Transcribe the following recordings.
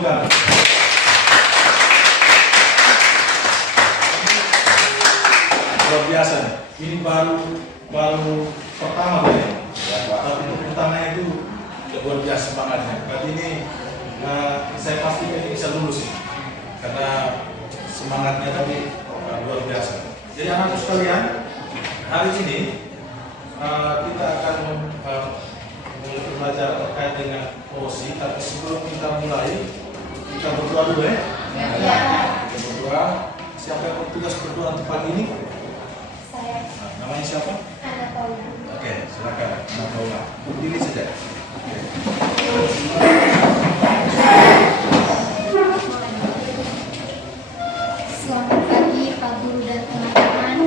Dibanggakan. Luar biasa nih. Ini baru pertama ya. Tapi pertamanya itu luar biasa semangatnya. Berarti ini saya pastikan ini bisa lulus nih. Karena semangatnya tadi luar biasa. Jadi anak-anak sekalian, hari ini kita akan mulai belajar terkait dengan korosi. Tapi sebelum kita mulai, kita berdoa dulu ya. Kita berdoa. Siapa yang bertugas berdoa untuk pagi ini? Saya. Namanya siapa? Ana Paula. Oke, silakan. Ana Paula. Berdiri saja. Selamat pagi Pak Guru dan teman-teman.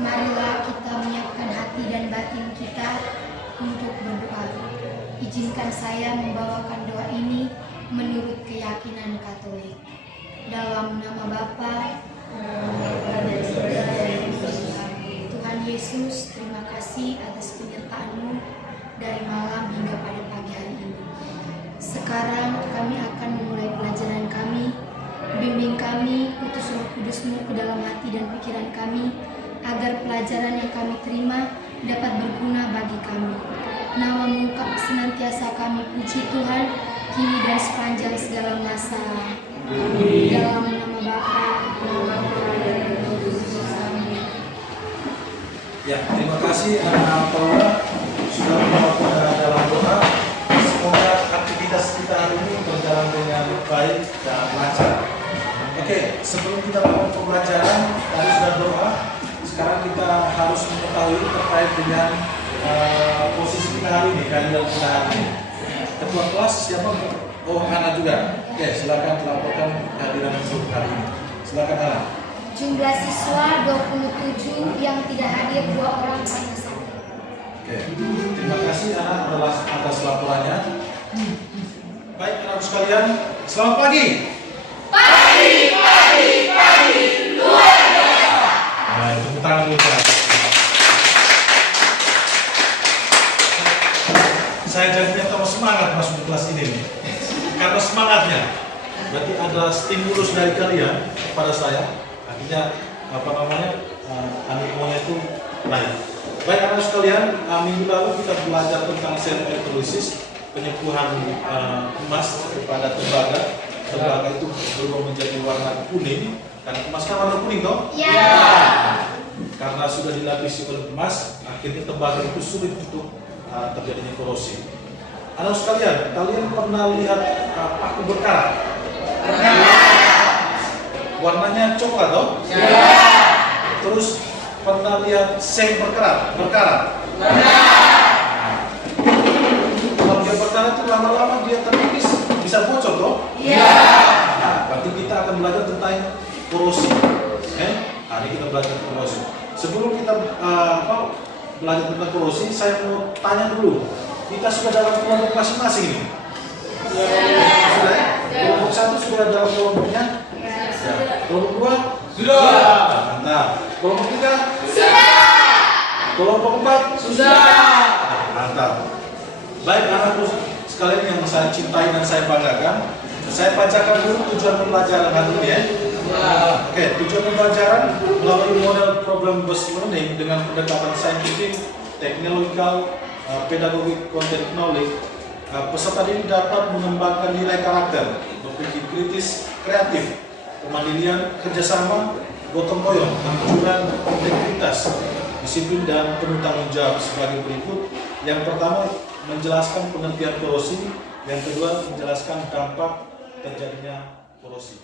Marilah kita menyiapkan hati dan batin kita untuk berdoa. Izinkan saya membawakan doa ini menurut keyakinan Katolik. Dalam nama Bapa, Tuhan Yesus, terima kasih atas penyertaan-Mu dari malam hingga pada pagi hari ini. Sekarang kami akan memulai pelajaran kami. Bimbing kami, utus Roh Kudus-Mu ke dalam hati dan pikiran kami, agar pelajaran yang kami terima dapat berguna bagi kami. Nama-Mu senantiasa kami puji Tuhan, kini dan sepanjang segala masa. Dalam nama Bapa, nama Putra dan Roh Kudus. Amin. Ya, terima kasih Ana Paula sudah membawa dalam doa. Semoga aktivitas kita hari ini berjalan dengan baik dan lancar. Oke, sebelum kita mulai pembelajaran, tadi sudah doa. Sekarang kita harus mengetahui terkait dengan posisi kita hari ini, kehadiran kita hari ini. Ketua kelas siapa? Oh, Ana juga. Oke, silakan laporkan kehadiran untuk hari ini. Silakan Ana. Jumlah siswa 27, yang tidak hadir 2 orang karena sakit. Oke, terima kasih Ana atas laporannya. Baik, anak sekalian, selamat pagi. Pagi, luar biasa. Nah, tepuk tangan dulu, Pak. Saya jadinya tambah semangat masuk di kelas ini nih. Karena semangatnya, berarti ada stimulus dari kalian kepada saya. Akhirnya animonya itu naik. Baik anak sekalian, minggu lalu kita belajar tentang sel elektrolisis, penyembuhan emas kepada tembaga. Tembaga itu berubah menjadi warna kuning. Karena emas kan warna kuning toh? Ya. Karena sudah dilapisi oleh emas, akhirnya tembaga itu sulit untuk terjadinya korosi. Anak sekalian, kalian pernah lihat paku berkarat? Warnanya coklat toh? Ya. Terus pernah lihat seng berkarat? Kalau dia berkarat itu lama-lama dia terkikis, bisa bocor toh? Iya. Nah, berarti kita akan belajar tentang korosi. Hari kita belajar korosi. Sebelum kita belajar tentang korosi, saya mau tanya dulu. Kita sudah dalam kelompok masing-masing ini? Sudah ya? Kelompok 1 sudah dalam kelompoknya? Ya. Kelompok 2? Sudah. Mantap. Kelompok 3? Sudah. Kelompok 4? Sudah. Mantap. Baik anakku sekalian yang saya cintai dan saya banggakan, saya bacakan dulu tujuan pembelajaran hari ini ya. Oke, tujuan pembelajaran melalui model problem based learning dengan pendekatan saintifik, teknologikal, pedagogik, content knowledge. Peserta ini dapat mengembangkan nilai karakter, berpikir kritis, kreatif, kemandirian, kerjasama, gotong royong, kejujuran, integritas, disiplin dan penuh tanggung jawab sebagai berikut. Yang pertama, menjelaskan pengertian korosi. Yang kedua, menjelaskan dampak terjadinya korosi.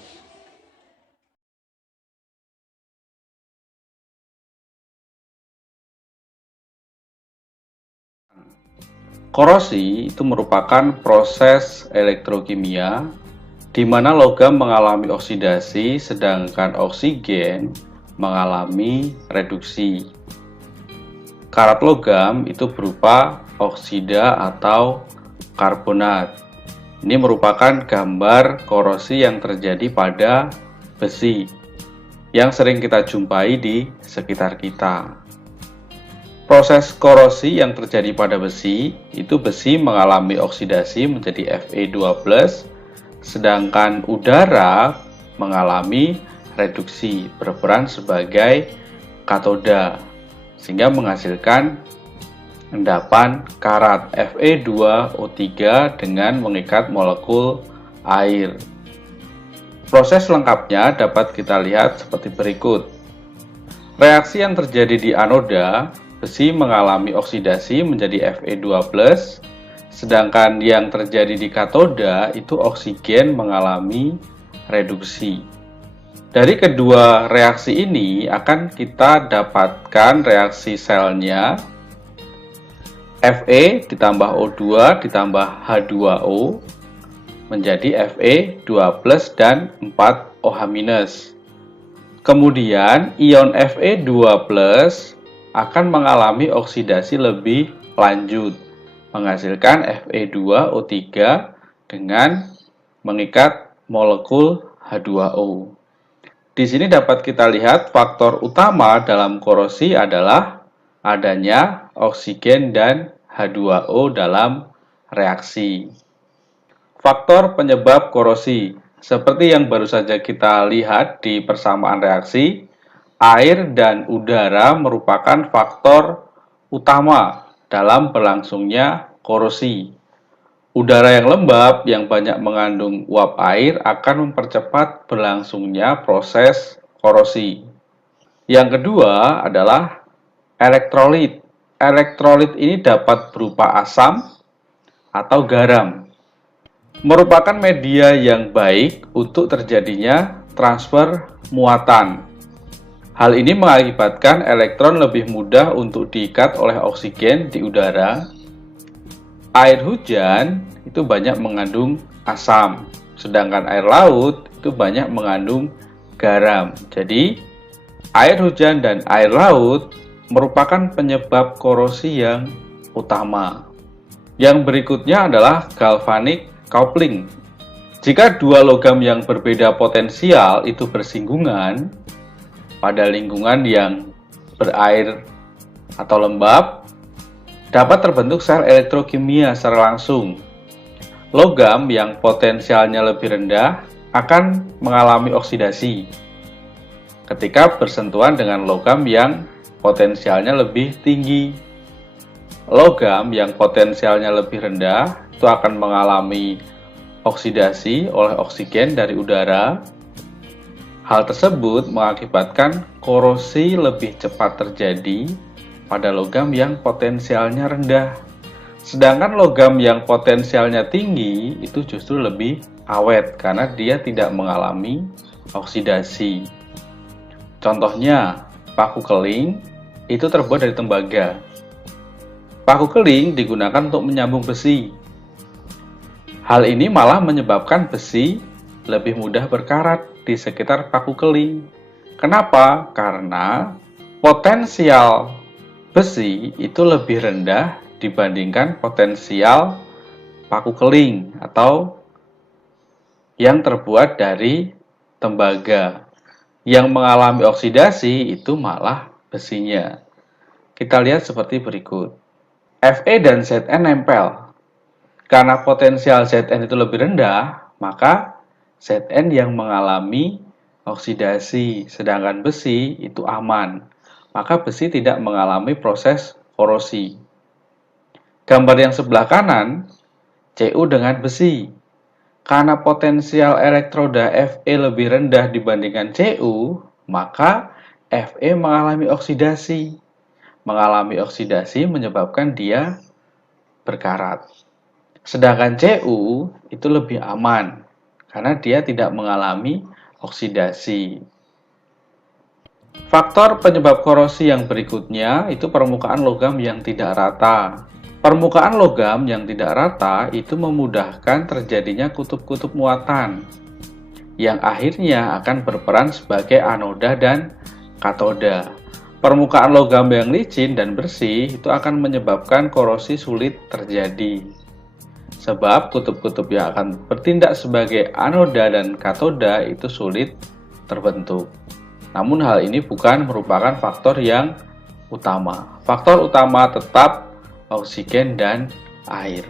Korosi itu merupakan proses elektrokimia di mana logam mengalami oksidasi sedangkan oksigen mengalami reduksi. Karat logam itu berupa oksida atau karbonat. Ini merupakan gambar korosi yang terjadi pada besi yang sering kita jumpai di sekitar kita. Proses korosi yang terjadi pada besi itu besi mengalami oksidasi menjadi Fe2+, sedangkan udara mengalami reduksi, berperan sebagai katoda, sehingga menghasilkan endapan karat Fe2O3 dengan mengikat molekul air. Proses lengkapnya dapat kita lihat seperti berikut. Reaksi yang terjadi di anoda, besi mengalami oksidasi menjadi Fe2+, sedangkan yang terjadi di katoda itu oksigen mengalami reduksi. Dari kedua reaksi ini akan kita dapatkan reaksi selnya Fe ditambah O2 ditambah H2O menjadi Fe2+ dan 4OH-. Kemudian ion Fe2+ akan mengalami oksidasi lebih lanjut, menghasilkan Fe2O3 dengan mengikat molekul H2O. Di sini dapat kita lihat faktor utama dalam korosi adalah adanya oksigen dan H2O dalam reaksi. Faktor penyebab korosi, seperti yang baru saja kita lihat di persamaan reaksi, air dan udara merupakan faktor utama dalam berlangsungnya korosi. Udara yang lembab yang banyak mengandung uap air akan mempercepat berlangsungnya proses korosi. Yang kedua adalah elektrolit. Elektrolit ini dapat berupa asam atau garam. Merupakan media yang baik untuk terjadinya transfer muatan. Hal ini mengakibatkan elektron lebih mudah untuk diikat oleh oksigen di udara. Air hujan itu banyak mengandung asam, sedangkan air laut itu banyak mengandung garam. Jadi, air hujan dan air laut merupakan penyebab korosi yang utama. Yang berikutnya adalah galvanic coupling. Jika dua logam yang berbeda potensial itu bersinggungan pada lingkungan yang berair atau lembab, dapat terbentuk sel elektrokimia secara langsung. Logam yang potensialnya lebih rendah akan mengalami oksidasi ketika bersentuhan dengan logam yang potensialnya lebih tinggi. Logam yang potensialnya lebih rendah itu akan mengalami oksidasi oleh oksigen dari udara. Hal tersebut mengakibatkan korosi lebih cepat terjadi pada logam yang potensialnya rendah. Sedangkan logam yang potensialnya tinggi itu justru lebih awet karena dia tidak mengalami oksidasi. Contohnya, paku keling itu terbuat dari tembaga. Paku keling digunakan untuk menyambung besi. Hal ini malah menyebabkan besi lebih mudah berkarat di sekitar paku keling. Kenapa? Karena potensial besi itu lebih rendah dibandingkan potensial paku keling atau yang terbuat dari tembaga. Yang mengalami oksidasi itu malah besinya. Kita lihat seperti berikut. Fe dan Zn nempel. Karena potensial Zn itu lebih rendah, maka Zn yang mengalami oksidasi, sedangkan besi itu aman. Maka besi tidak mengalami proses korosi. Gambar yang sebelah kanan, Cu dengan besi. Karena potensial elektroda Fe lebih rendah dibandingkan Cu, maka Fe mengalami oksidasi. Mengalami oksidasi menyebabkan dia berkarat. Sedangkan Cu itu lebih aman, karena dia tidak mengalami oksidasi. Faktor penyebab korosi yang berikutnya itu permukaan logam yang tidak rata. Permukaan logam yang tidak rata itu memudahkan terjadinya kutub-kutub muatan yang akhirnya akan berperan sebagai anoda dan katoda. Permukaan logam yang licin dan bersih itu akan menyebabkan korosi sulit terjadi. Sebab kutub-kutub yang akan bertindak sebagai anoda dan katoda itu sulit terbentuk. Namun hal ini bukan merupakan faktor yang utama. Faktor utama tetap oksigen dan air.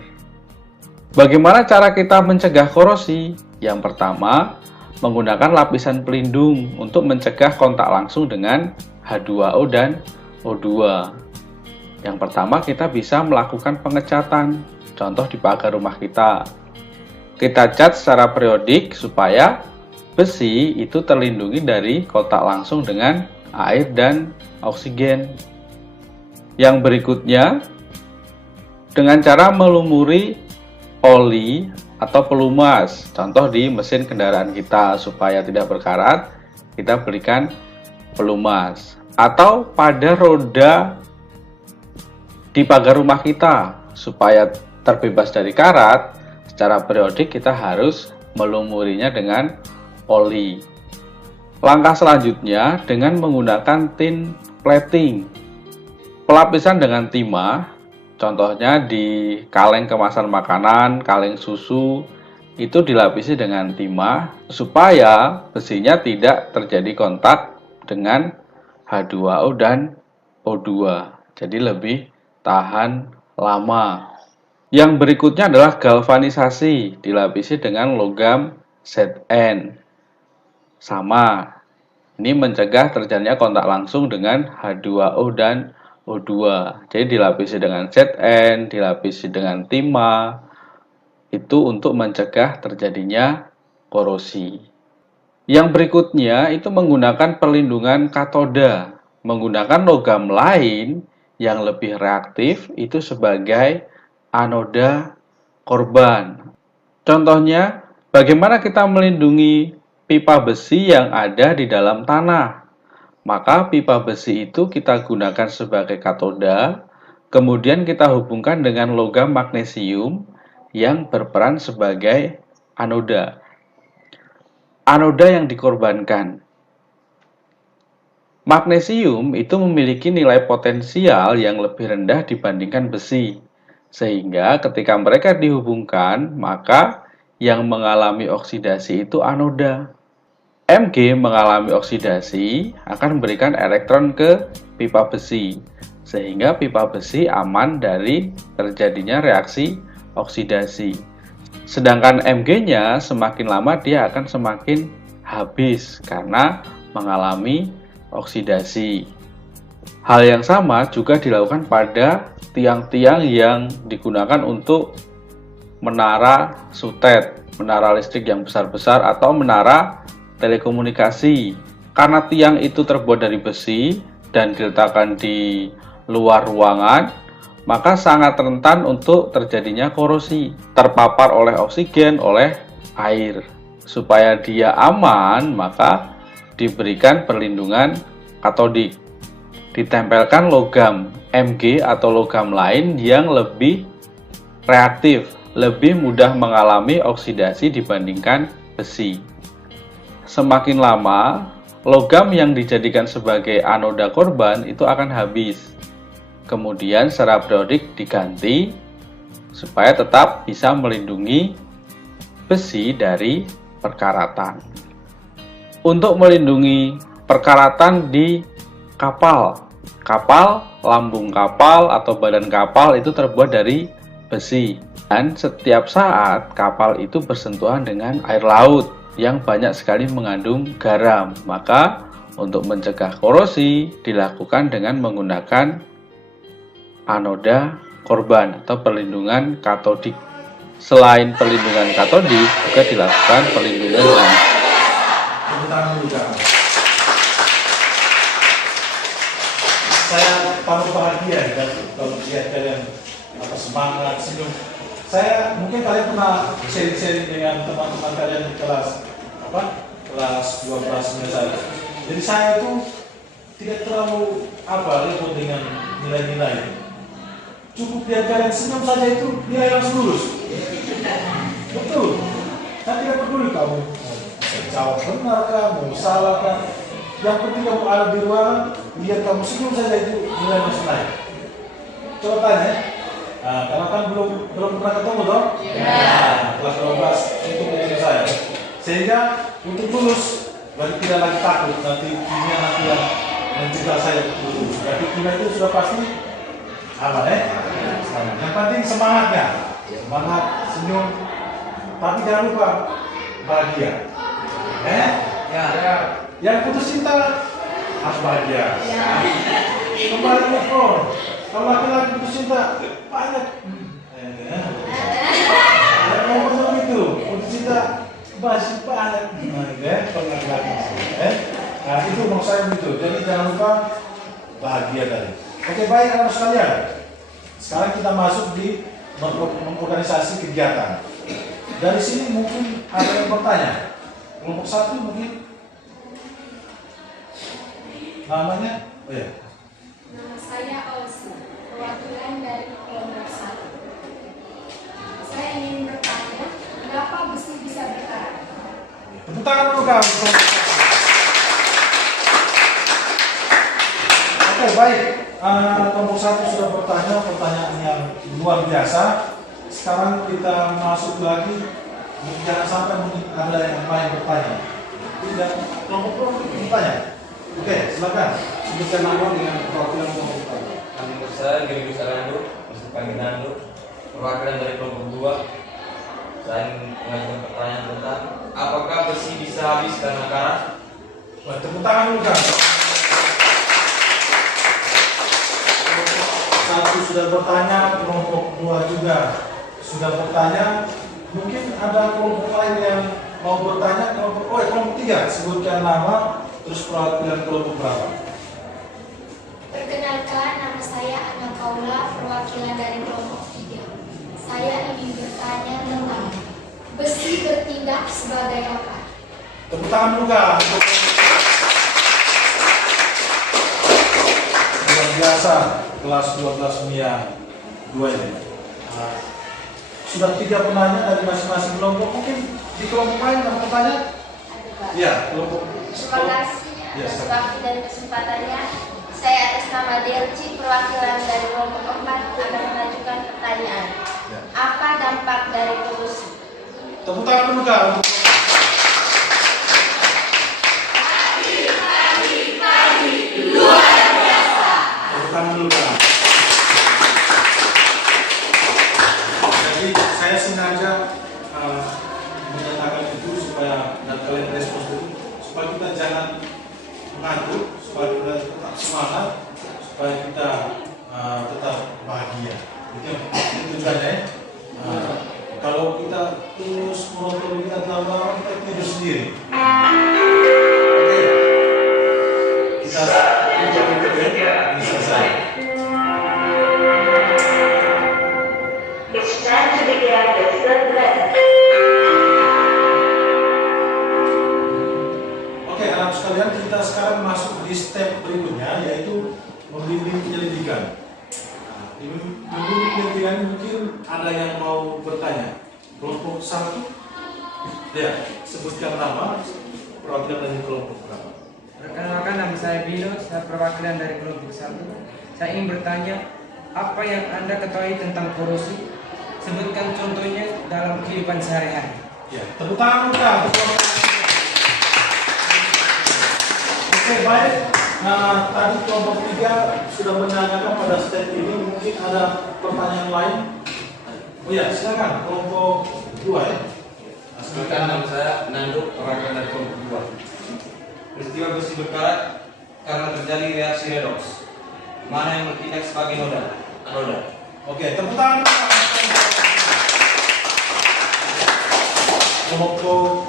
Bagaimana cara kita mencegah korosi? Yang pertama, menggunakan lapisan pelindung untuk mencegah kontak langsung dengan H2O dan O2. Yang pertama, kita bisa melakukan pengecatan, contoh di pagar rumah kita. Kita cat secara periodik supaya besi itu terlindungi dari kontak langsung dengan air dan oksigen. Yang berikutnya, dengan cara melumuri oli atau pelumas, contoh di mesin kendaraan kita, supaya tidak berkarat, kita berikan pelumas. Atau pada roda di pagar rumah kita, supaya terbebas dari karat, secara periodik kita harus melumurinya dengan oli. Langkah selanjutnya dengan menggunakan tin plating. Pelapisan dengan timah, contohnya di kaleng kemasan makanan, kaleng susu, itu dilapisi dengan timah supaya besinya tidak terjadi kontak dengan H2O dan O2. Jadi lebih tahan lama. Yang berikutnya adalah galvanisasi, dilapisi dengan logam Zn. Sama, ini mencegah terjadinya kontak langsung dengan H2O dan O2. Jadi dilapisi dengan Zn, dilapisi dengan timah, itu untuk mencegah terjadinya korosi. Yang berikutnya itu menggunakan perlindungan katoda, menggunakan logam lain yang lebih reaktif itu sebagai anoda korban. Contohnya, bagaimana kita melindungi pipa besi yang ada di dalam tanah? Maka pipa besi itu kita gunakan sebagai katoda, kemudian kita hubungkan dengan logam magnesium yang berperan sebagai anoda. Anoda yang dikorbankan. Magnesium itu memiliki nilai potensial yang lebih rendah dibandingkan besi, sehingga ketika mereka dihubungkan, maka yang mengalami oksidasi itu anoda. Mg mengalami oksidasi akan memberikan elektron ke pipa besi, sehingga pipa besi aman dari terjadinya reaksi oksidasi. Sedangkan Mg-nya semakin lama dia akan semakin habis karena mengalami oksidasi. Hal yang sama juga dilakukan pada tiang-tiang yang digunakan untuk menara sutet, menara listrik yang besar-besar atau menara telekomunikasi. Karena tiang itu terbuat dari besi dan diletakkan di luar ruangan, maka sangat rentan untuk terjadinya korosi, terpapar oleh oksigen, oleh air. Supaya dia aman, maka diberikan perlindungan katodik. Ditempelkan logam Mg atau logam lain yang lebih reaktif, lebih mudah mengalami oksidasi dibandingkan besi. Semakin lama, logam yang dijadikan sebagai anoda korban itu akan habis. Kemudian secara periodik diganti supaya tetap bisa melindungi besi dari perkaratan. Untuk melindungi perkaratan di kapal, lambung kapal atau badan kapal itu terbuat dari besi. Dan setiap saat kapal itu bersentuhan dengan air laut yang banyak sekali mengandung garam. Maka untuk mencegah korosi dilakukan dengan menggunakan anoda korban atau perlindungan katodik. Selain perlindungan katodik juga dilakukan perlindungan Saya paling bahagia dan kalau lihat kalian semangat, senyum. Saya mungkin kalian pernah sharing-sharing dengan teman-teman kalian di kelas kelas 12 misalnya. Jadi saya itu tidak terlalu ribut dengan nilai-nilai. Cukup lihat kalian senyum saja itu nilai langsung lulus. Betul. Saya tidak peduli kamu jawab benar kah, mau salah kah. Yang penting kamu ada di ruangan, lihat kamu senyum saja itu nilai langsung naik. Coba tanya, karena kan belum pernah ketemu toh? Kelas 12 untuk menjadi saya. Sehingga untuk lulus, berarti tidak lagi takut nanti yang mencegah saya untuk lulus. Berarti kimia itu sudah pasti aman ya? Yang penting semangatnya, semangat, senyum. Tapi jangan lupa bahagia. Ya. Yang putus cinta harus bahagia. Kembali move on. Kalau laki-laki putus cinta banyak. Yang ngomong itu putus cinta masih banyak. Kalau laki-laki. Nah itu mau saya begitu. Jadi jangan lupa bahagia tadi. Oke, baik anak sekalian. Sekarang kita masuk di organisasi kegiatan. Dari sini mungkin ada yang bertanya. Kelompok 1 mungkin namanya, oh ya. Nama saya Olsi, perwakilan dari kelompok 1. Saya ingin bertanya, kenapa besi bisa berkarat? Tepuk tangan dulu Kang. Oke, baik. Kelompok 1 sudah bertanya pertanyaan yang luar biasa. Sekarang kita masuk lagi. Jangan sampai mungkin ada yang lain bertanya. Tidak, kelompok bertanya. Oke, silakan. Sebutkan nama dengan perwakilan kelompok. Nama saya Giri Sarando, Pasukan Nando, perwakilan dari kelompok 2. Saya mengajukan pertanyaan tentang apakah besi bisa habis karena karat? Tepuk tangan dulu Kang. Kelompok 1 sudah bertanya, kelompok 2 juga sudah bertanya. Mungkin ada kelompok lain yang mau bertanya. Kelompok 3, sebutkan nama terus perwakilan kelompok berapa. Perkenalkan, nama saya Ana Paula, perwakilan dari kelompok 3. Saya ingin bertanya tentang besi bertindak sebagai apa? Tepuk tangan dulu Kang. Luar biasa, kelas 12 MIA 2 ini. Sudah 3 penanya dari masing-masing kelompok. Mungkin di kelompok lain ada bertanya? Ada Pak. Iya, kelompok. Terima kasih atas waktu dan kesempatannya. Saya atas nama Delci, perwakilan dari kelompok 4 akan mengajukan pertanyaan. Ya. Apa dampak dari polusi? Tepuk tangan dulu Kang. Tepuk tangan dulu Kang. Jadi saya sengaja menyatakan itu supaya dan kalian respons dulu supaya kita jangan mengantuk, supaya kita tetap semangat, supaya kita tetap bahagia. Itu tujuannya. Kalau kita terus monoton kita lama kita tidur sendiri. Oke. Kita ini selesai. It's time to begin the third lesson. Oke, anak sekalian, kita sekarang masuk di step berikutnya, yaitu membimbing penyelidikan. Di membimbing penyelidikan mungkin ada yang mau bertanya. Kelompok 1, ya, sebutkan nama, perwakilan dari kelompok berapa. Perkenalkan, nama saya Bino, saya perwakilan dari kelompok 1. Saya ingin bertanya, apa yang Anda ketahui tentang korosi? Sebutkan contohnya dalam kehidupan sehari-hari. Ya, tepuk tangan Kang. Oke, baik. Nah, tadi kelompok 3 sudah menanyakan pada step ini, mungkin ada pertanyaan lain. Oh ya, silakan kelompok 2 ya. Sebutkan nama saya Nando, perwakilan dari kelompok 2. Peristiwa besi berkarat karena terjadi reaksi redoks. Mana yang bertindak sebagai noda? Oke, tepuk tangan. Kelompok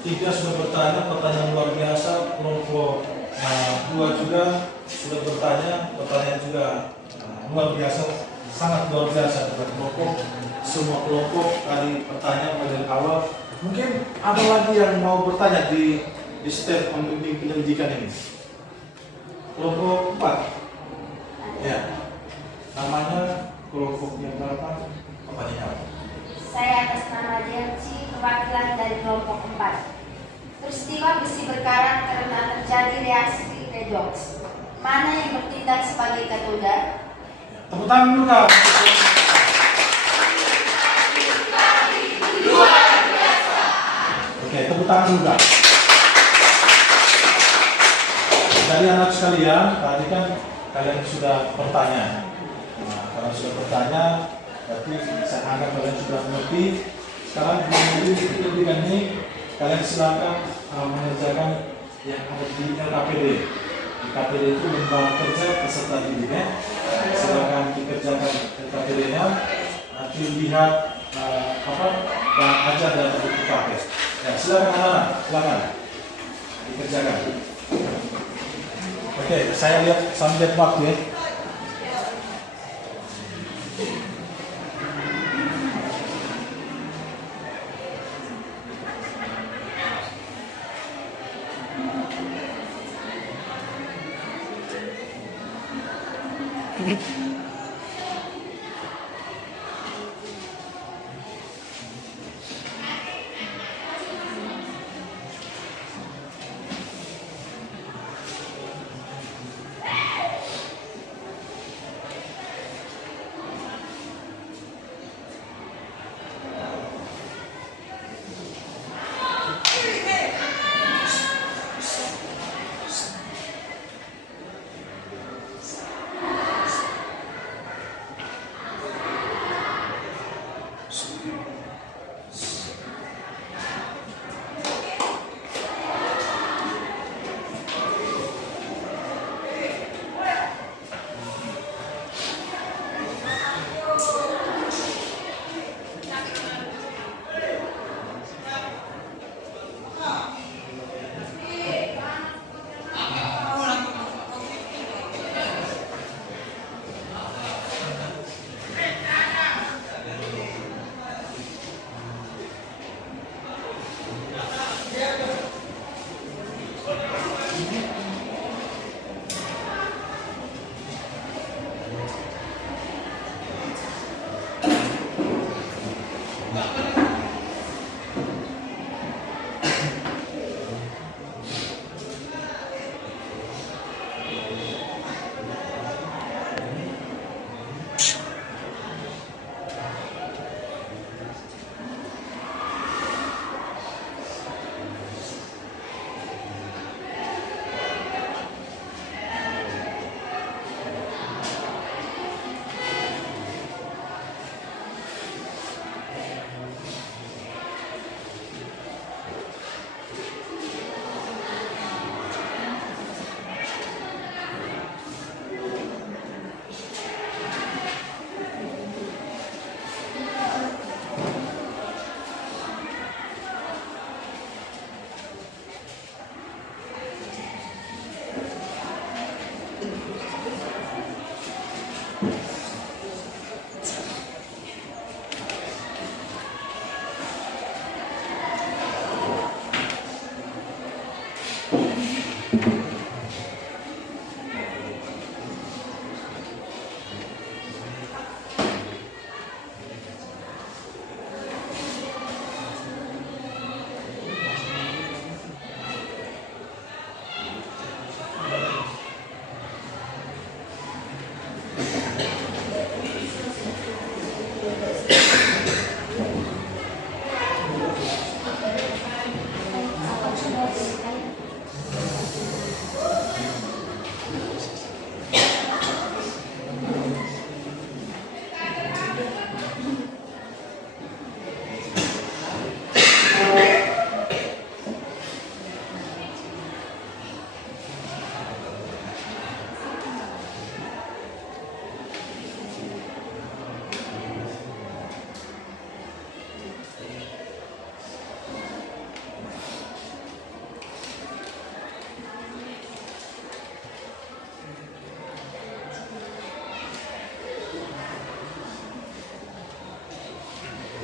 3 sudah bertanya pertanyaan luar biasa. Kelompok 2 juga sudah bertanya pertanyaan juga luar biasa, sangat luar biasa dari kelompok. Semua kelompok tadi bertanya dari awal. Mungkin ada lagi yang mau bertanya di step membimbing penyelidikan ini. Kelompok 4, ya, namanya kelompoknya berapa? Apa? Saya atas nama Delci, perwakilan dari kelompok 4. Peristiwa besi berkarat karena terjadi reaksi redoks. Mana yang bertindak sebagai katoda? Tepuk tangan dulu Kak. Oke, tepuk tangan dulu Kak. Jadi anak sekalian, tadi kan kalian sudah bertanya. Nah, karena sudah bertanya, berarti saya anggap kalian sudah mengerti. Sekarang di pendidikan ini kalian silakan mengerjakan yang ada di LKPD. Di KPD itu lembaga kerja peserta didiknya. Silakan dikerjakan LKPD-nya. Nanti lihat dan ajar dan buku pakai. Ya, silakan anak-anak, silakan dikerjakan. Oke, saya lihat sambil lihat waktu ya.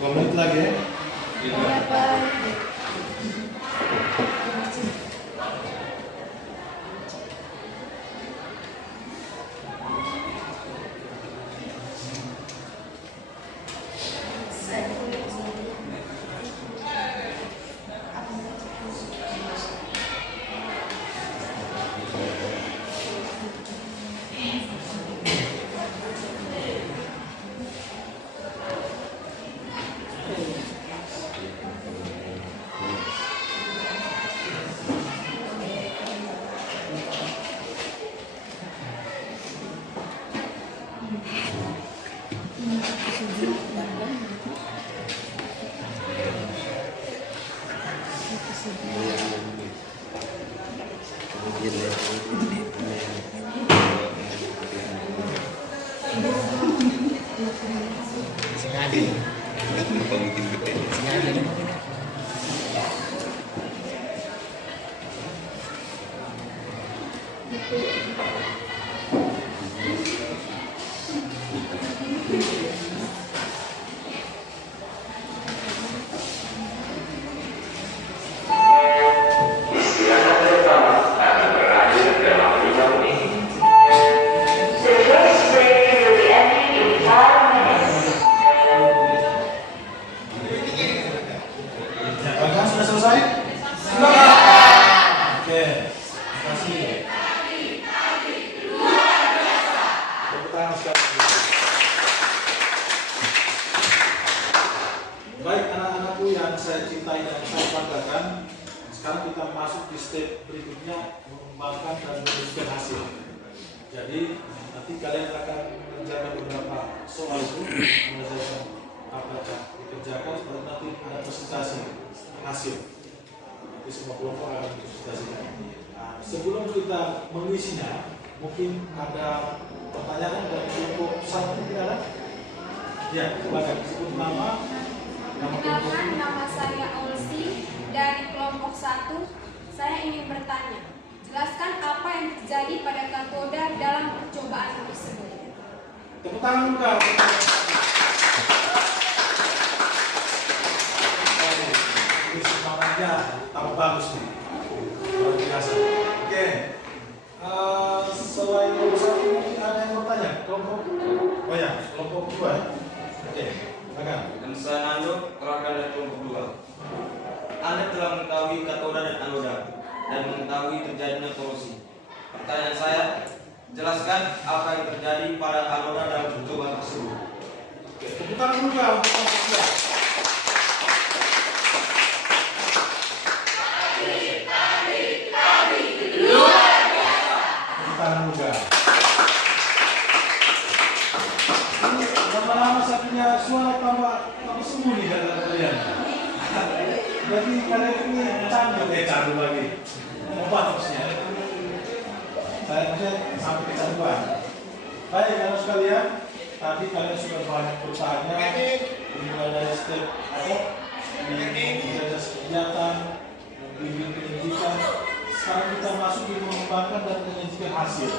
Menit lagi ya. The first player will be ending in 5 minutes. Bagaimana, sudah selesai? Oke, terima kasih. Tepuk tangan sekali. Baik anak-anakku yang saya cintai dan saya banggakan, sekarang kita masuk di step berikutnya, mengembangkan dan menunjukkan hasil. Jadi nanti kalian akan mengerjakan beberapa soal itu, menyelesaikan apa yang dikerjakan, seperti nanti ada presentasi hasil. Nanti semua kelompok akan presentasikan. Nah, sebelum kita mengisinya, mungkin ada pertanyaan dari kelompok satu tidak ada? Ya, silakan sebut nama kelompok. Perkenalkan, nama saya Olsi dari kelompok 1. Saya ingin bertanya, jelaskan apa yang terjadi pada katoda dalam percobaan tersebut. Tepuk tangan dulu Kak. Ini semangatnya tambah bagus nih. Luar biasa. Oke. Selain kelompok satu mungkin ada yang mau tanya? Kelompok? Oh ya, kelompok 2. Oke, silakan. Dan saya Nando, perwakilan dari kelompok 2. Anda telah mengetahui katoda dan anoda dan mengetahui terjadinya korosi. Pertanyaan saya, jelaskan apa yang terjadi pada anoda dalam percobaan tersebut. Oke, tepuk tangan dulu Kak untuk kelompok 2. Tepuk tangan dulu Kak. Lama-lama saya punya suara tambah sembunyi dari kalian. Jadi kalian ini candu lagi. Obat maksudnya. Saya maksudnya sampai kecanduan. Baik, anak sekalian, tadi kalian sudah banyak bertanya, dimulai dari step menjaga kegiatan, membimbing pendidikan. Sekarang kita masuk di mengembangkan dan menyajikan hasil.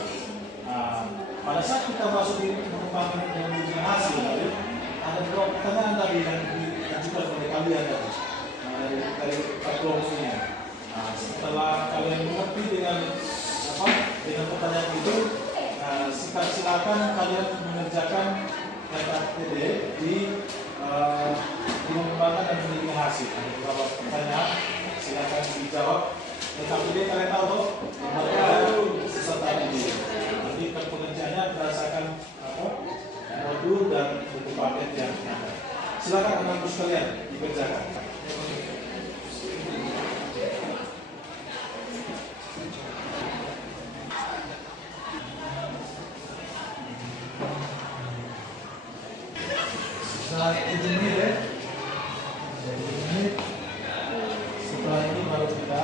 Nah, pada saat kita masuk di mengembangkan dan menyajikan hasil, tadi ada beberapa pertanyaan tadi yang diajukan oleh kalian tadi. Dari kelompoknya. Nah, setelah kalian mengerti dengan pertanyaan itu, silakan kalian mengerjakan FATD di mengembangkan dan menjadi hasil. Ada beberapa pertanyaan, silakan dijawab. FATD kalian tahu tuh, peserta didik. Nanti pengerjaannya berdasarkan modul dan buku paket yang ada. Silakan anak-anak sekalian dikerjakan. Setelah 7 menit ya, 7 menit. Setelah ini baru kita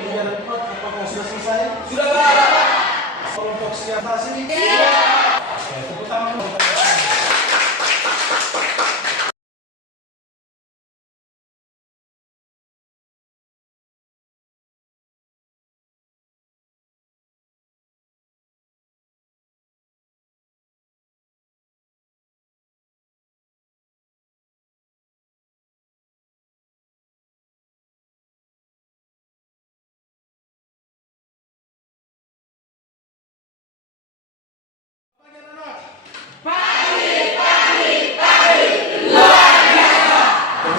kelompok 3 dan 4 apakah sudah selesai? Sudah, Pak. Kelompok siatasi? Iya. Oke, tepuk tangan dulu. Tepuk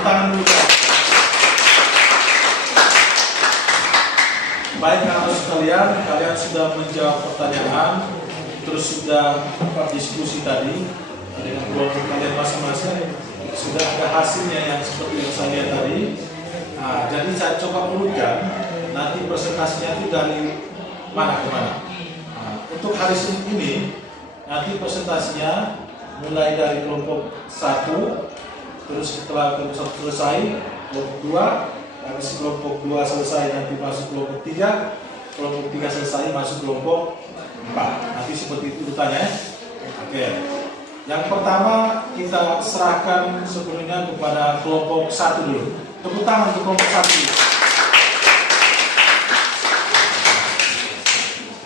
tangan dulu. Baik anak sekalian, kalian sudah menjawab pertanyaan, terus sudah diskusi tadi dengan kelompok kalian masing-masing, sudah ada hasilnya yang seperti yang saya lihat tadi. Nah, jadi saya coba urutkan nanti presentasinya itu dari mana ke mana. Nah, untuk hari Senin ini nanti presentasinya mulai dari kelompok 1, terus setelah kelompok 1 selesai, kelompok 2, habis kelompok 2 selesai nanti masuk kelompok 3, kelompok 3 selesai masuk kelompok 4. Nanti seperti itu urutannya. Oke. Yang pertama kita serahkan sebelumnya kepada kelompok 1 dulu. Tepuk tangan untuk kelompok 1.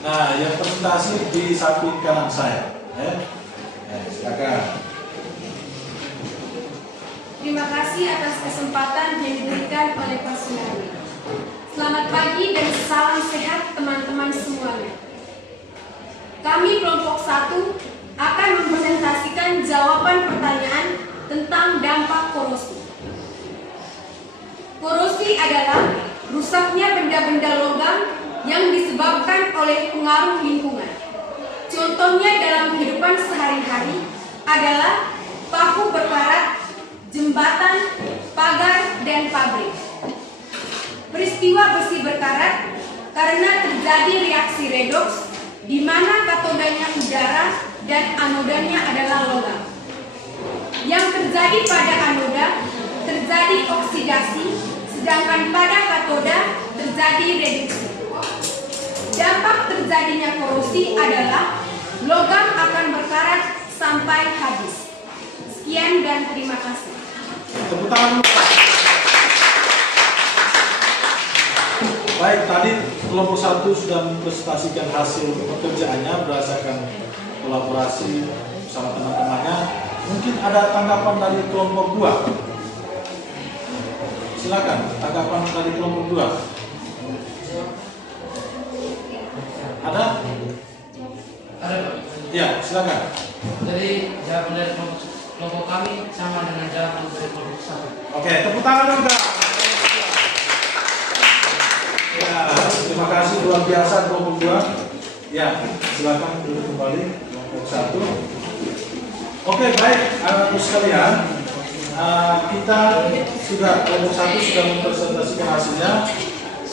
Nah, yang presentasi di samping kanan saya. Silakan. Terima kasih atas kesempatan yang diberikan oleh Pak Sunardi. Selamat pagi dan salam sehat teman-teman semuanya. Kami kelompok 1 akan mempresentasikan jawaban pertanyaan tentang dampak korosi. Korosi adalah rusaknya benda-benda logam yang disebabkan oleh pengaruh lingkungan. Contohnya dalam kehidupan sehari-hari adalah paku berkarat, jembatan, pagar, dan pabrik. Peristiwa besi berkarat karena terjadi reaksi redoks di mana katodanya udara dan anodanya adalah logam. Yang terjadi pada anoda terjadi oksidasi, sedangkan pada katoda terjadi reduksi. Dampak terjadinya korosi adalah logam akan berkarat sampai habis. Sekian dan terima kasih. Tepuk tangan dulu. Baik, tadi kelompok 1 sudah mempresentasikan hasil pekerjaannya berdasarkan kolaborasi bersama teman-temannya. Mungkin ada tanggapan dari kelompok 2. Silakan, tanggapan dari kelompok 2. Ada? Ada, Pak. Ya, silakan. Jadi jawaban dari kelompok kami sama dengan jawaban dari kelompok 1. Oke, tepuk tangan dulu, Kak. Ya, terima kasih luar biasa kelompok 2. Ya, silakan duduk kembali kelompok 1. Oke, baik, anak-anak sekalian, kita sudah kelompok 1 sudah mempresentasikan hasilnya.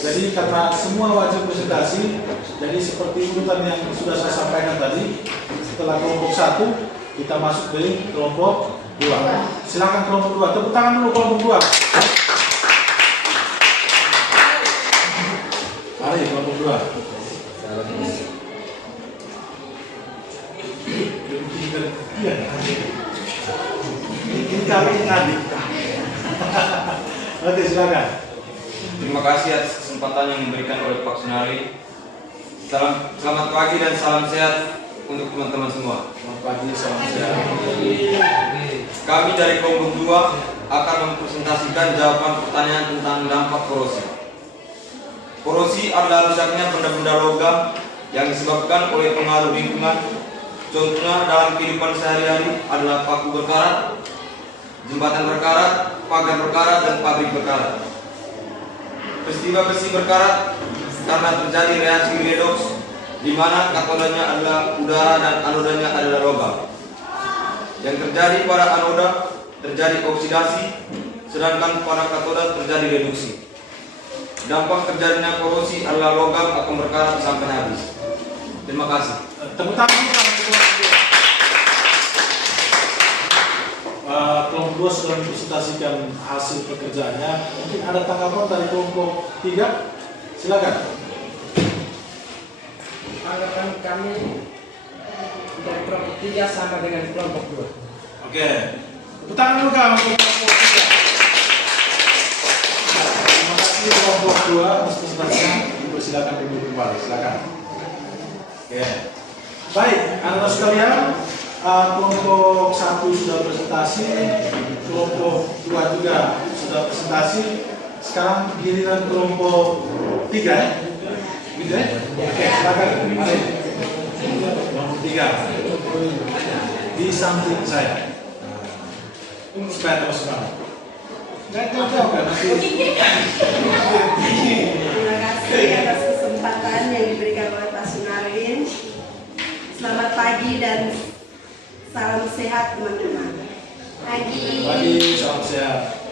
Jadi karena semua wajib presentasi, jadi seperti urutan yang sudah saya sampaikan tadi, setelah kelompok 1 kita masuk dari kelompok 2. Silakan kelompok 2, tepuk tangan dulu kelompok 2. Mari kelompok 2. Ini kami adik. Oke, silakan. Terima kasih atas kesempatan yang diberikan oleh Pak Sunardi. Selamat pagi dan salam sehat untuk teman-teman semua. Selamat pagi, salam sehat. Kami dari kelompok 2 akan mempresentasikan jawaban pertanyaan tentang dampak korosi. Korosi adalah rusaknya benda-benda logam yang disebabkan oleh pengaruh lingkungan. Contohnya dalam kehidupan sehari-hari adalah paku berkarat, jembatan berkarat, pagar berkarat, dan pabrik berkarat. Peristiwa besi berkarat karena terjadi reaksi redoks di mana katodanya adalah udara dan anodanya adalah logam. Yang terjadi pada anoda terjadi oksidasi, sedangkan pada katoda terjadi reduksi. Dampak terjadinya korosi adalah logam akan berkarat sampai habis. Terima kasih. Tepuk tangan untuk kelompok 2 sudah mempresentasikan hasil pekerjaannya. Mungkin ada tanggapan dari kelompok 3? Silakan. Anggapan kami dari kelompok 3 sama dengan kelompok 2. Oke. Tepuk tangan dulu Kak untuk kelompok 3. Terima kasih kelompok 2 atas presentasinya. Silakan duduk kembali. Silakan. Oke. Baik, anak-anak sekalian, kelompok 1 sudah presentasi, kelompok 2 juga sudah presentasi. Sekarang giliran kelompok 3 ya? Gitu ya? Oke, silakan. Mari. Kelompok 3. Di samping saya. Supaya terus semangat. Nggak jauh-jauh kan? Terima kasih atas kesempatan yang diberikan oleh Pak Sunarin. Selamat pagi dan salam sehat teman-teman. Pagi. Pagi, salam sehat.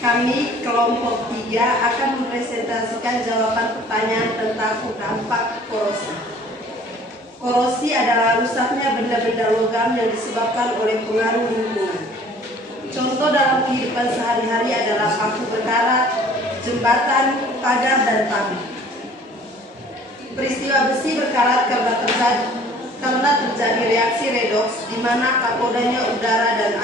Kami kelompok 3 akan mempresentasikan jawaban pertanyaan tentang dampak korosi. Korosi adalah rusaknya benda-benda logam yang disebabkan oleh pengaruh lingkungan. Contoh dalam kehidupan sehari-hari adalah paku berkarat, jembatan, pagar, dan pabrik. Peristiwa besi berkarat karena terjadi reaksi redoks di mana katodanya udara dan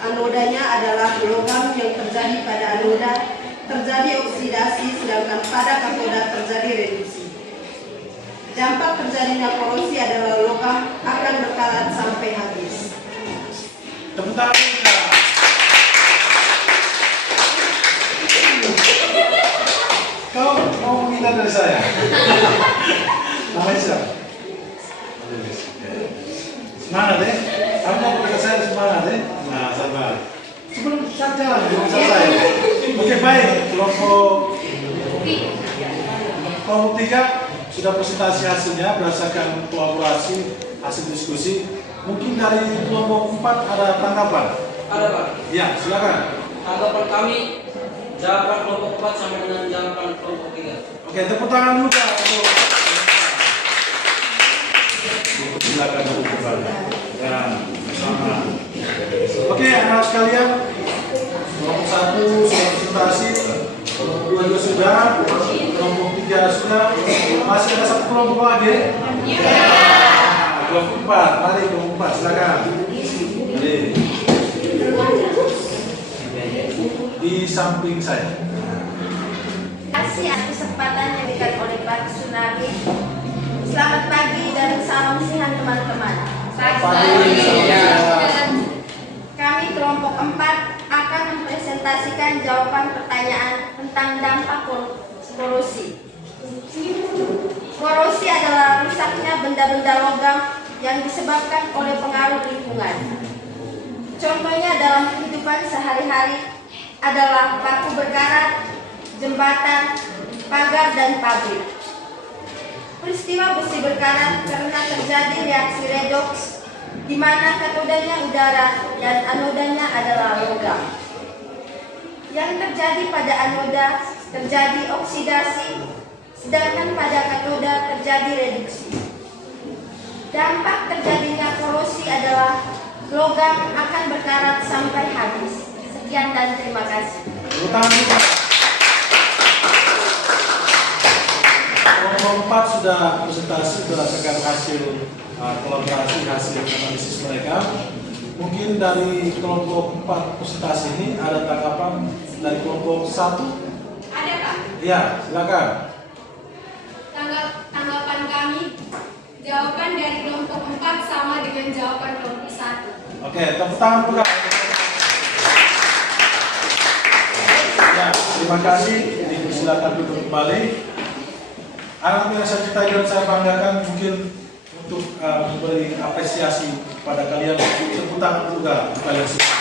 anodanya adalah logam yang terjadi pada anoda terjadi oksidasi, sedangkan pada katoda terjadi reduksi. Dampak terjadinya korosi adalah logam akan berkarat sampai habis. Tepuk tangan. Kau mau minta dari saya? Namanya siapa? Semangat deh. Kamu mau minta saya semangat deh. Nah, sabar. Sebelum saya jalan, belum selesai. Oke, baik. Kelompok 3 sudah presentasi hasilnya berdasarkan kolaborasi hasil diskusi. Mungkin dari kelompok 4 ada tanggapan? Ada Pak. Ya, silakan. Tanggapan kami jawaban kelompok 4 sama dengan jawaban kelompok 3. Oke, tepuk tangan dulu Kak. Silakan dulu kembali. Ya, sama. Oke, anak sekalian, kelompok 1 sudah presentasi, kelompok 2 juga sudah, kelompok 3 sudah. Masih ada satu kelompok lagi? Ya. Kelompok 4, mari kelompok 4, silakan. Mari. Di samping saya. Terima kasih atas kesempatan yang diberikan oleh Pak Sunari. Selamat pagi dan salam sehat teman-teman. Kami kelompok 4 akan mempresentasikan jawaban pertanyaan tentang dampak korosi. Korosi adalah rusaknya benda-benda logam yang disebabkan oleh pengaruh lingkungan. Contohnya dalam kehidupan sehari-hari adalah paku berkarat, jembatan, pagar, dan pabrik. Peristiwa besi berkarat karena terjadi reaksi redoks di mana katodanya udara dan anodanya adalah logam. Yang terjadi pada anoda terjadi oksidasi, sedangkan pada katoda terjadi reduksi. Dampak terjadinya korosi adalah logam akan berkarat sampai habis. Sekian dan terima kasih. Kelompok 4 sudah presentasi berdasarkan hasil kolaborasi, hasil analisis mereka. Mungkin dari kelompok 4 presentasi ini ada tanggapan dari kelompok 1? Ada Pak. Ya, silakan. Tanggapan kami, jawaban dari kelompok 4 sama dengan jawaban kelompok 1. Oke, tepuk tangan dulu. Ya, terima kasih. Silakan duduk kembali. Anak yang saya cintai dan saya banggakan mungkin untuk memberi apresiasi pada kalian. Tepuk tangan juga kalian semua.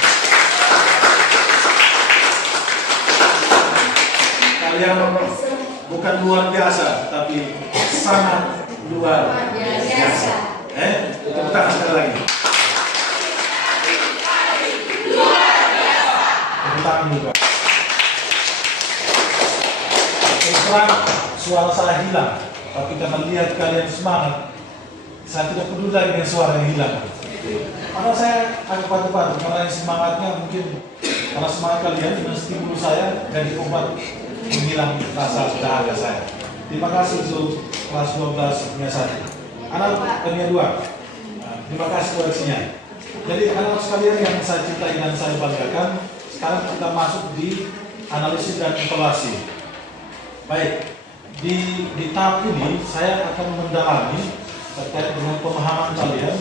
Kalian bukan luar biasa, tapi sangat luar biasa. Tepuk tangan sekali lagi. Tepuk tangan juga. Terang suara saya hilang, tapi karena lihat kalian semangat, saya tidak peduli lagi dengan suara yang hilang. Karena saya agak padu-padu, karena yang semangatnya mungkin karena semangat kalian dengan stimulus saya jadi obat menghilang rasa dahaga saya. Terima kasih untuk kelas 12 punya 1. Anak punya 2. Terima kasih koreksinya. Jadi anak sekalian yang saya cintai dan saya banggakan, sekarang kita masuk di analisis dan evaluasi. Baik, di tahap ini saya akan mendalami terkait dengan pemahaman kalian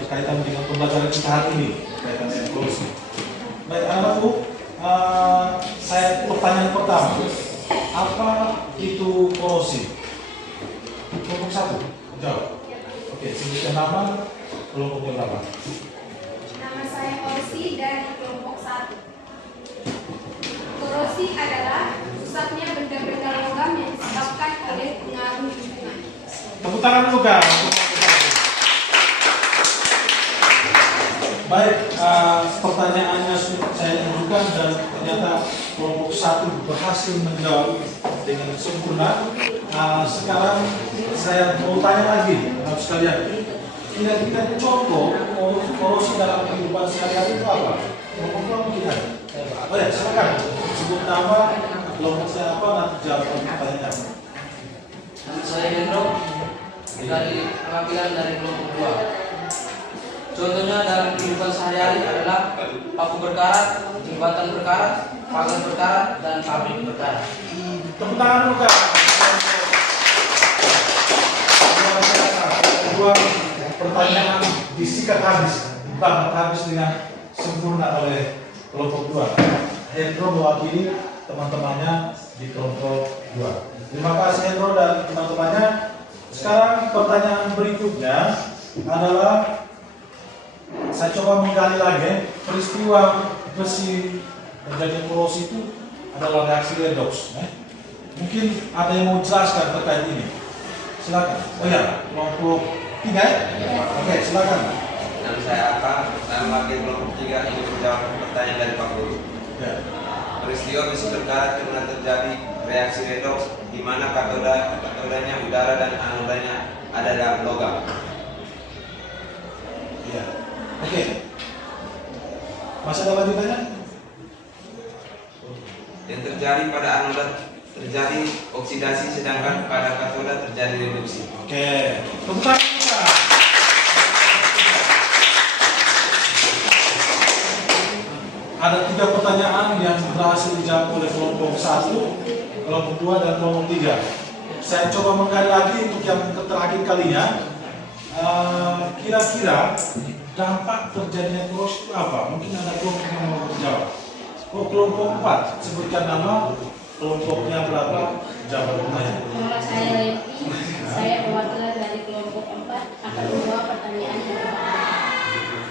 berkaitan dengan pembelajaran kita hari ini berkaitan dengan evolusi. Baik, anak-anakku, saya pertanyaan pertama, apa itu korosi? Kelompok 1, jawab. Oke, sebutkan nama, kelompoknya berapa? Nama saya Korosi dari kelompok 1. Korosi adalah rusaknya benda-benda logam yang disebabkan oleh pengaruh lingkungan. Tepuk tangan dulu kan? Baik, pertanyaannya saya tunjukkan dan ternyata kelompok 1 berhasil menjawab dengan sempurna. Sekarang saya mau tanya lagi, teman sekalian. Kira-kira contoh korosi dalam kehidupan sehari-hari itu apa? Kelompok mungkin ada. Oh ya, silakan sebut nama, kelompok saya apa, nanti jawab pertanyaan. Saya Hendro dari pengambilan dari kelompok 2. Contohnya dalam kehidupan sehari-hari adalah paku berkarat, jembatan berkarat, pagar berkarat, dan pabrik berkarat. Tepuk tangan dulu kan? Kedua pertanyaan disikat habis, dibahas habis dengan sempurna oleh kelompok 2. Hendro mewakili teman-temannya di kelompok 2. Terima kasih Hendro dan teman-temannya. Sekarang pertanyaan berikutnya adalah saya coba menggali lagi peristiwa besi terjadi korosi itu adalah reaksi redoks. Mungkin ada yang mau jelaskan terkait ini. Silakan. Oh ya, kelompok 3 ya? Oke, silakan. Nama saya Aka, saya mewakili kelompok 3 ingin menjawab pertanyaan dari Pak Guru. Ya. Peristiwa besi berkarat karena terjadi reaksi redoks di mana katodanya udara dan anodanya ada dalam logam. Iya. Oke. Masih ada lagi tanya? Yang terjadi pada anoda terjadi oksidasi sedangkan pada katoda terjadi reduksi. Oke. Tepuk tangan kita. Ada 3 pertanyaan yang berhasil dijawab oleh kelompok 1, kelompok 2, dan kelompok 3. Saya coba menggali lagi untuk yang terakhir kalinya. Kira-kira dampak terjadinya korosi itu apa? Mungkin ada kelompok yang mau menjawab. Oh, kelompok 4, sebutkan nama, kelompoknya berapa, jawab pertanyaan. Nama saya Levi, saya perwakilan dari kelompok 4 akan menjawab pertanyaan yang pertama.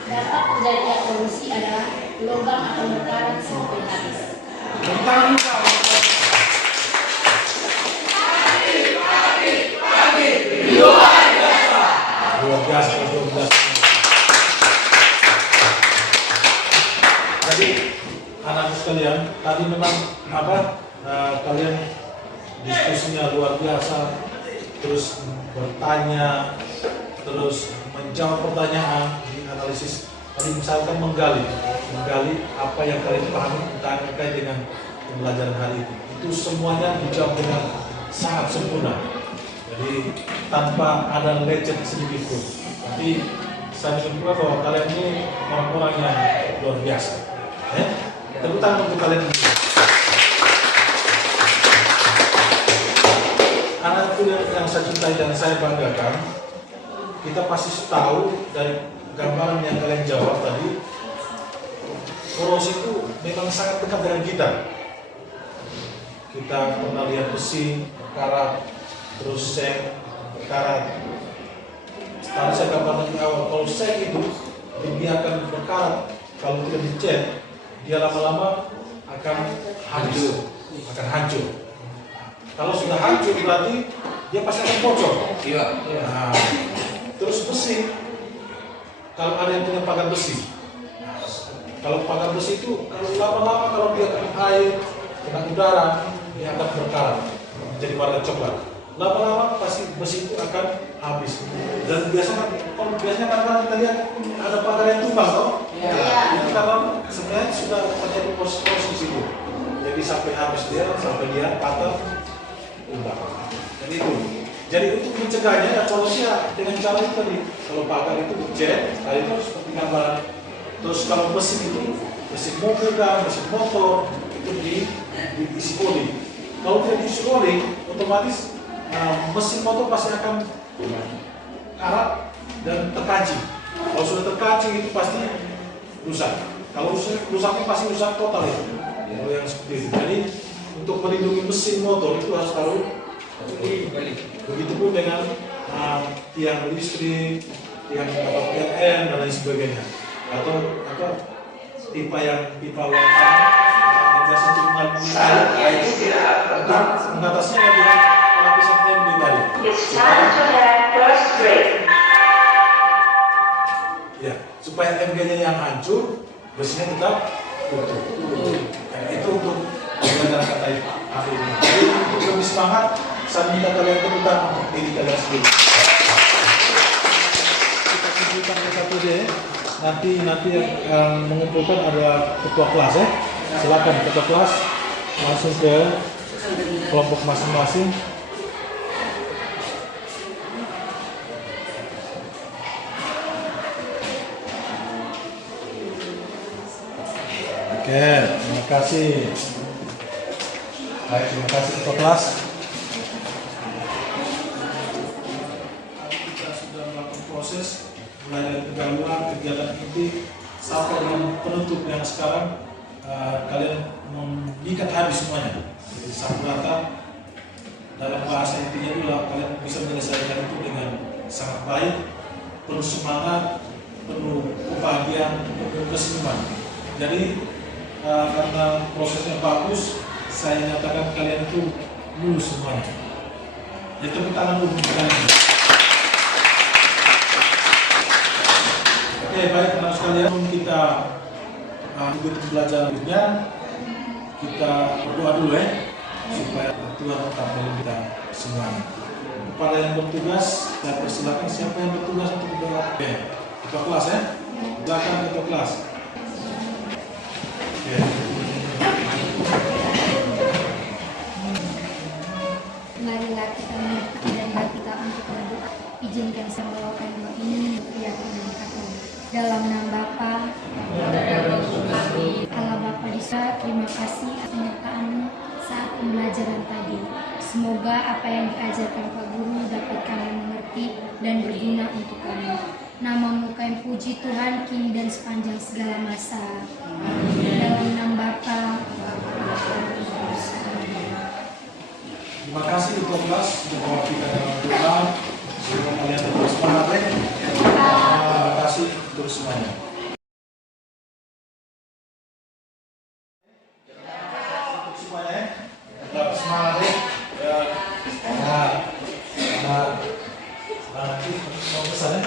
Dampak terjadinya korosi adalah logam akan berkarat sampai habis. Luar biasa. Jadi anak sekalian, tadi memang kalian diskusinya luar biasa, terus bertanya, terus menjawab pertanyaan, di analisis. Tadi misalkan menggali apa yang kalian pahami terkait dengan pembelajaran hari ini. Itu semuanya dijawab dengan sangat sempurna. Jadi tanpa ada lecet sedikit pun. Tapi saya bersyukur bahwa kalian ini orang-orang yang luar biasa. Tepuk tangan untuk kalian ini. Anak yang saya cintai dan saya banggakan, kita pasti tahu dari gambaran yang kalian jawab tadi, korosi itu memang sangat dekat dengan kita. Kita pernah lihat besi berkarat, terus seng berkarat. Tadi saya gambarkan di awal, kalau seng itu dibiarkan berkarat, kalau tidak dicet, dia lama-lama akan hancur. Kalau sudah hancur berarti dia pasti akan bocor. Iya. Nah, terus besi, kalau ada yang punya pagar besi, kalau pagar besi itu kalau lama-lama kalau dia kena air, kena udara, dia akan berkarat menjadi warna coklat. Lama-lama pasti besi itu akan habis. Dan biasanya kadang-kadang kita lihat ada pagar yang tumbang, toh? Itu karena sebenarnya sudah terjadi proses itu. Jadi Jadi sampai habis dia, sampai dia patah, ubah. Dan itu. Jadi untuk mencegahnya ya solusinya dengan cara itu tadi. Kalau pagar itu jet, tadi itu seperti gambaran. Terus kalau mesin itu, mesin mobil kan, mesin motor itu diisi oli. Kalau tidak diisi oli, otomatis mesin motor pasti akan karat dan terkancing. Kalau sudah terkancing itu pasti rusak. Kalau rusaknya pasti rusak total ya. Kalau yang seperti itu. Jadi untuk melindungi mesin motor itu harus taruh begitupun dengan tiang listrik, tiang PLN dan lain sebagainya. Atau pipa water yang biasa untuk mengalami air itu untuk mengatasnya dengan lapisan yang lebih baik. Ya, supaya MG-nya yang hancur, besinya tetap utuh. Itu untuk belajar kata ahli ini. Jadi untuk lebih semangat, saya minta kalian tepuk untuk diri kalian sendiri. Kita kumpulkan satu deh. Nanti yang mengumpulkan adalah ketua kelas ya. Silakan ketua kelas langsung ke kelompok masing-masing. Oke, terima kasih. Baik, terima kasih ketua kelas. Kita sudah melakukan proses mulai dari pendahuluan kegiatan inti sampai dengan penutup yang sekarang kalian mengikat habis semuanya. Jadi satu rata dalam bahasa intinya dulu kalian bisa menyelesaikan itu dengan sangat baik, penuh semangat, penuh kebahagiaan, penuh kesenyuman. Jadi karena prosesnya bagus, saya nyatakan kalian itu lulus semuanya. Jadi tepuk tangan dulu untuk kalian. Oke, baik teman sekalian, kita begitu pembelajarannya, kita berdoa dulu ya, supaya Tuhan tetap dalam kita semuanya. Kepada yang bertugas, saya persilakan siapa yang bertugas untuk berdoa. Oke, ketua kelas ya, silakan ketua kelas. Oke. Marilah kita menghidupkan dan hati kita untuk berdoa. Izinkan saya membawakan doa ini untuk keyakinan kami. Dalam nama Bapa, Allah Bapa di surga, terima kasih atas penyertaan-Mu saat pembelajaran tadi. Semoga apa yang diajarkan Pak Guru dapat kami mengerti dan berguna untuk kami. Nama-Mu kami puji Tuhan kini dan sepanjang segala masa. Dalam nama Bapa. Terima kasih ketua kelas sudah mewakili dalam doa. Semoga kalian tetap semangat ya. Terima kasih untuk semuanya. Untuk semuanya ya. Tetap semangat ya. Nanti mau pesan ya.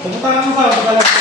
Tepuk tangan dulu Pak.